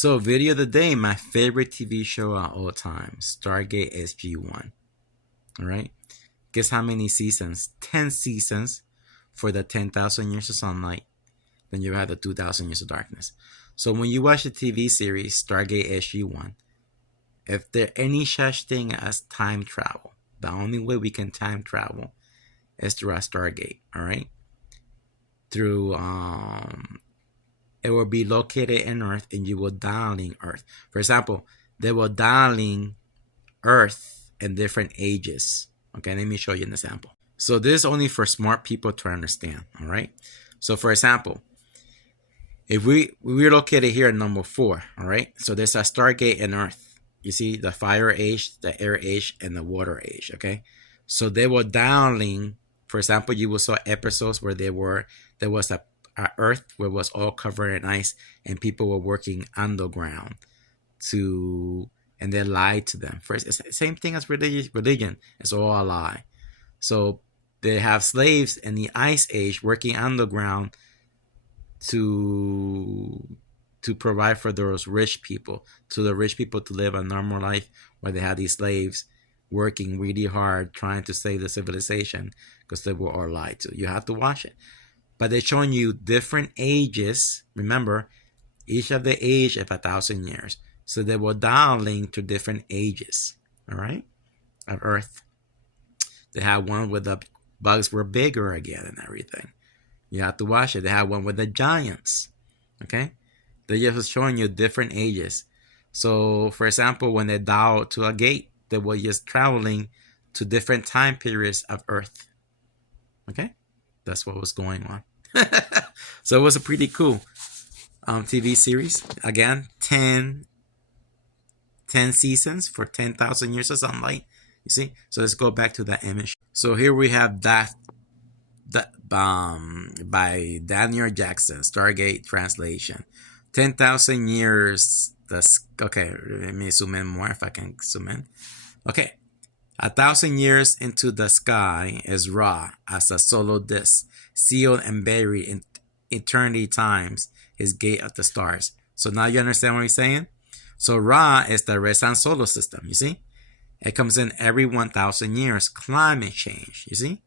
So, video of the day, my favorite TV show of all time, Stargate SG1. All right. Guess how many seasons? 10 seasons for the 10,000 years of sunlight. Then you have the 2,000 years of darkness. So, when you watch the TV series Stargate SG1, if there any such thing as time travel, the only way we can time travel is through a Stargate. All right. Through it will be located in Earth, and you will dialing Earth. For example, they will dialing Earth in different ages. Okay, let me show you an example. So this is only for smart people to understand. All right. So for example, if we're located here at number 4, all right. So there's a Stargate in Earth. You see the fire age, the air age, and the water age. Okay. So they were dialing. For example, you will saw episodes where there was a Earth where it was all covered in ice, and people were working underground and they lied to them. First, it's the same thing as religion. It's all a lie. So they have slaves in the ice age working underground to provide for those rich people, to the rich people to live a normal life, where they had these slaves working really hard trying to save the civilization, because they were all lied to. You have to watch it. But they're showing you different ages. Remember, each of the age of 1,000 years. So they were dialing to different ages, all right, of Earth. They had one where the bugs were bigger again and everything. You have to watch it. They had one with the giants, okay? They're just showing you different ages. So, for example, when they dialed to a gate, they were just traveling to different time periods of Earth, okay? That's what was going on. So it was a pretty cool TV series. Again, 10 seasons for 10,000 years of sunlight. You see? So let's go back to that image. So here we have that by Daniel Jackson, Stargate translation. 10,000 years. Okay, let me zoom in more if I can zoom in. Okay. 1,000 years into the sky is Ra as a solo disk, sealed and buried in eternity times, his gate of the stars. So now you understand what I'm saying? So Ra is the red sun solar system, you see? It comes in every 1,000 years, climate change, you see?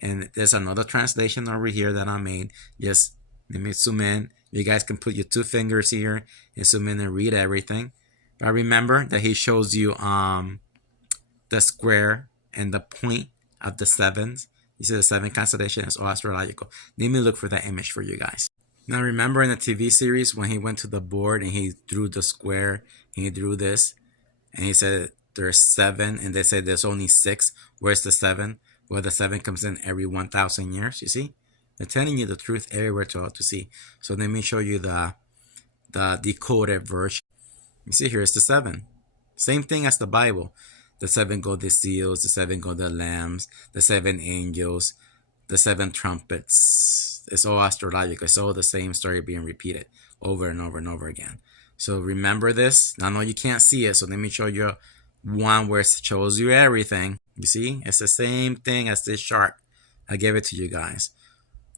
And there's another translation over here that I made. Just let me zoom in. You guys can put your 2 fingers here and zoom in and read everything. But remember that he shows you the square and the point of the sevens. You see the 7 constellation is all astrological. Let me look for that image for you guys. Now remember in the TV series when he went to the board and he drew the square and he drew this and he said there's 7 and they said there's only 6. Where's the 7? Well, the 7 comes in every 1,000 years, you see? They're telling you the truth everywhere to see. So let me show you the decoded version. You see here it's the 7. Same thing as the Bible. The 7 golden seals, the 7 golden lambs, the 7 angels, the 7 trumpets. It's all astrological. It's all the same story being repeated over and over and over again. So remember this. I know you can't see it, so let me show you one where it shows you everything. You see? It's the same thing as this chart. I gave it to you guys.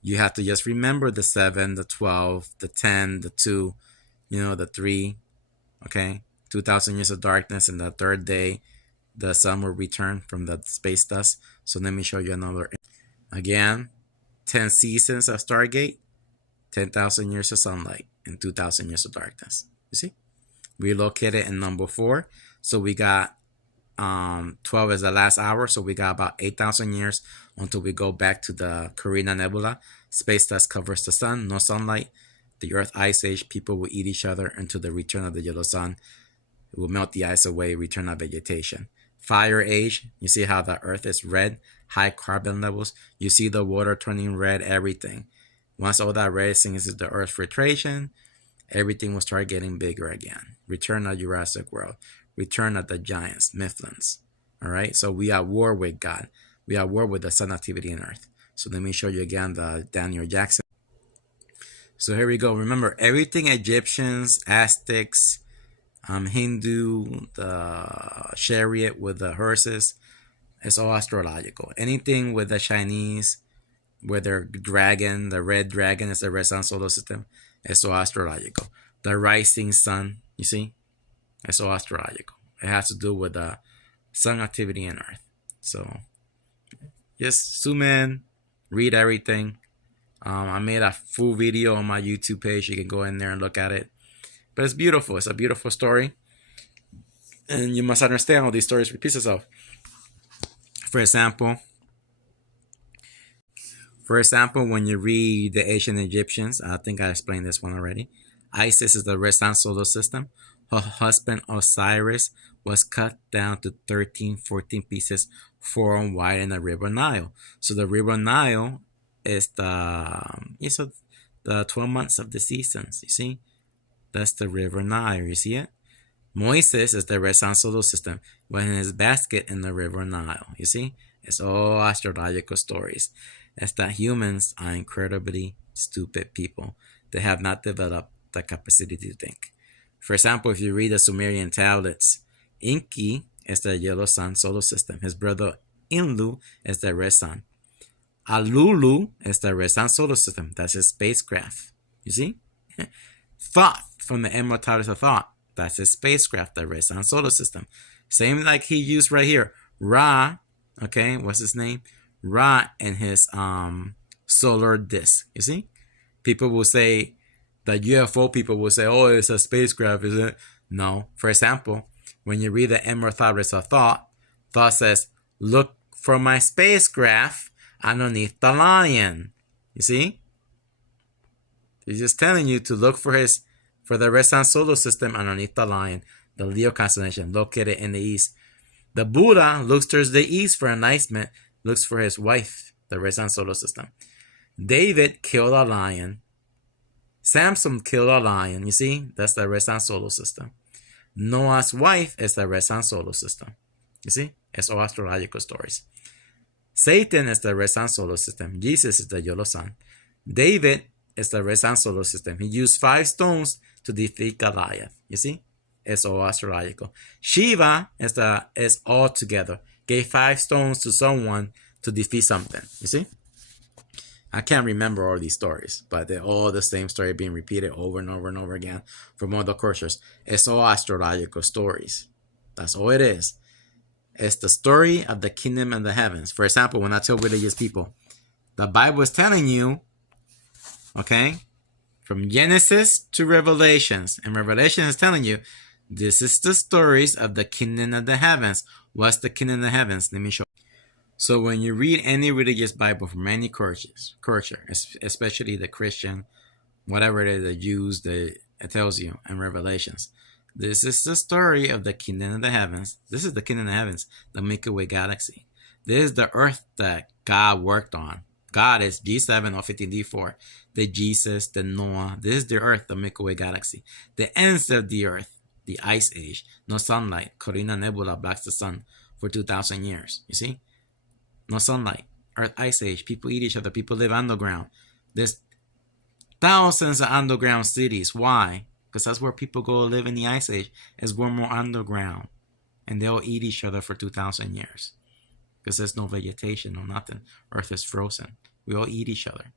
You have to just remember the 7, the 12, the 10, the 2, the 3, okay? 2,000 years of darkness, and the third day, the sun will return from the space dust. So let me show you another. Again, 10 seasons of Stargate, 10,000 years of sunlight, and 2,000 years of darkness. You see? We're located in number 4. So we got 12 is the last hour. So we got about 8,000 years until we go back to the Carina Nebula. Space dust covers the sun, no sunlight. The Earth ice age, people will eat each other until the return of the yellow sun. It will melt the ice away, return of vegetation. Fire age, you see how the Earth is red, high carbon levels. You see the water turning red, everything. Once all that red sinks into the Earth's filtration, everything will start getting bigger again. Return of Jurassic World. Return of the giants, Mifflins. All right, so we are at war with God. We are at war with the sun activity in Earth. So let me show you again the Daniel Jackson. So here we go. Remember, everything Egyptians, Aztecs, Hindu, the chariot with the horses, it's all astrological. Anything with the Chinese, with their dragon, the red dragon is the red sun solar system, it's all astrological. The rising sun, You see, it's all astrological. It has to do with sun activity in Earth. So just zoom in, read everything. I made a full video on my YouTube page. You can go in there and look at it. But it's beautiful. It's a beautiful story. And you must understand how these stories repeat themselves. For example, when you read the ancient Egyptians, I think I explained this one already. Isis is the red sun solar system. Her husband Osiris was cut down to 13, 14 pieces, 4 on wide in the river Nile. So the river Nile is the 12 months of the seasons. You see, that's the river Nile. You see it? Moises is the red sun solar system, was in his basket in the river Nile. You see, it's all astrological stories. It's that humans are incredibly stupid people. They have not developed the capacity to think. For example, if you read the Sumerian tablets, Enki is the yellow sun solar system. His brother Inlu is the red sun. Alulu is the red sun solar system. That's his spacecraft. You see? Thoth from the Emerald Tablets of Thoth. That's his spacecraft, the red sun solar system. Same like he used right here. Ra, okay, what's his name? Ra and his solar disk. You see? People will say, the UFO people will say, oh, it's a spacecraft, isn't it? No. For example, when you read the Emerald Tablets of Thoth, Thoth says, look for my spacecraft underneath the lion. You see? He's just telling you to look for the red sun solar system underneath the lion, the Leo constellation, located in the east. The Buddha looks towards the east for enlightenment, looks for his wife, the red sun solar system. David killed a lion. Samson killed a lion. You see, that's the red sun solar system. Noah's wife is the red sun solar system. You see, it's all astrological stories. Satan is the red sun solar system. Jesus is the yellow sun. David is the red sun solar system. He used 5 stones to defeat Goliath. You see, it's all astrological. Shiva is all together. Gave 5 stones to someone to defeat something. You see, I can't remember all these stories, but they're all the same story being repeated over and over and over again from all the cultures. It's all astrological stories. That's all it is. It's the story of the kingdom of the heavens. For example, when I tell religious people, the Bible is telling you, okay, from Genesis to Revelations, and Revelation is telling you, this is the stories of the kingdom of the heavens. What's the kingdom of the heavens? Let me show you. So when you read any religious Bible from any culture, especially the Christian, whatever it is, the Jews, it tells you in Revelations, this is the story of the kingdom of the heavens. This is the kingdom of the heavens, the Milky Way galaxy. This is the earth that God worked on. God is G7 or 15D4. The Jesus, the Noah. This is the earth, the Milky Way galaxy. The ends of the earth, the ice age. No sunlight. Corina Nebula blocks the sun for 2,000 years. You see? No sunlight. Earth ice age. People eat each other. People live underground. There's thousands of underground cities. Why? Because that's where people go live in the ice age. Is we're more underground. And they'll eat each other for 2,000 years. Because there's no vegetation, no nothing. Earth is frozen. We all eat each other.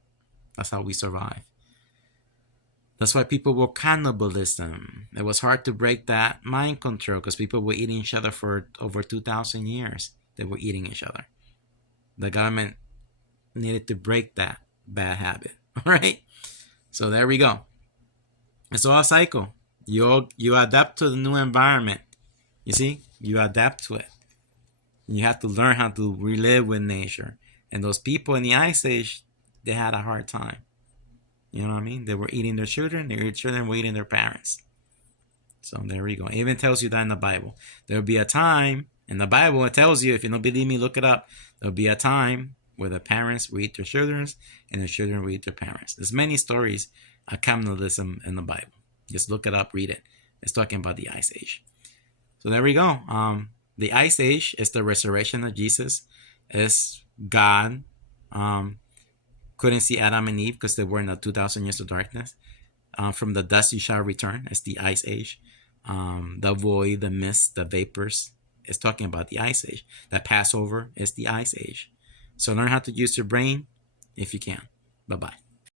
That's how we survive. That's why people were cannibalism. It was hard to break that mind control because people were eating each other for over 2,000 years. They were eating each other. The government needed to break that bad habit. All right? So there we go. It's all a cycle. You adapt to the new environment. You see? You adapt to it. You have to learn how to relive with nature. And those people in the Ice Age, they had a hard time. You know what I mean? They were eating their children. Their children were eating their parents. So there we go. It even tells you that in the Bible. There will be a time, in the Bible it tells you, if you don't believe me, look it up. There will be a time where the parents will eat their children and the children will eat their parents. There's many stories of cannibalism in the Bible. Just look it up, read it. It's talking about the Ice Age. So there we go. The Ice Age is the resurrection of Jesus. It's God. Couldn't see Adam and Eve because they were in the 2,000 years of darkness. From the dust you shall return. It's the Ice Age. The void, the mist, the vapors. It's talking about the Ice Age. The Passover is the Ice Age. So learn how to use your brain if you can. Bye-bye.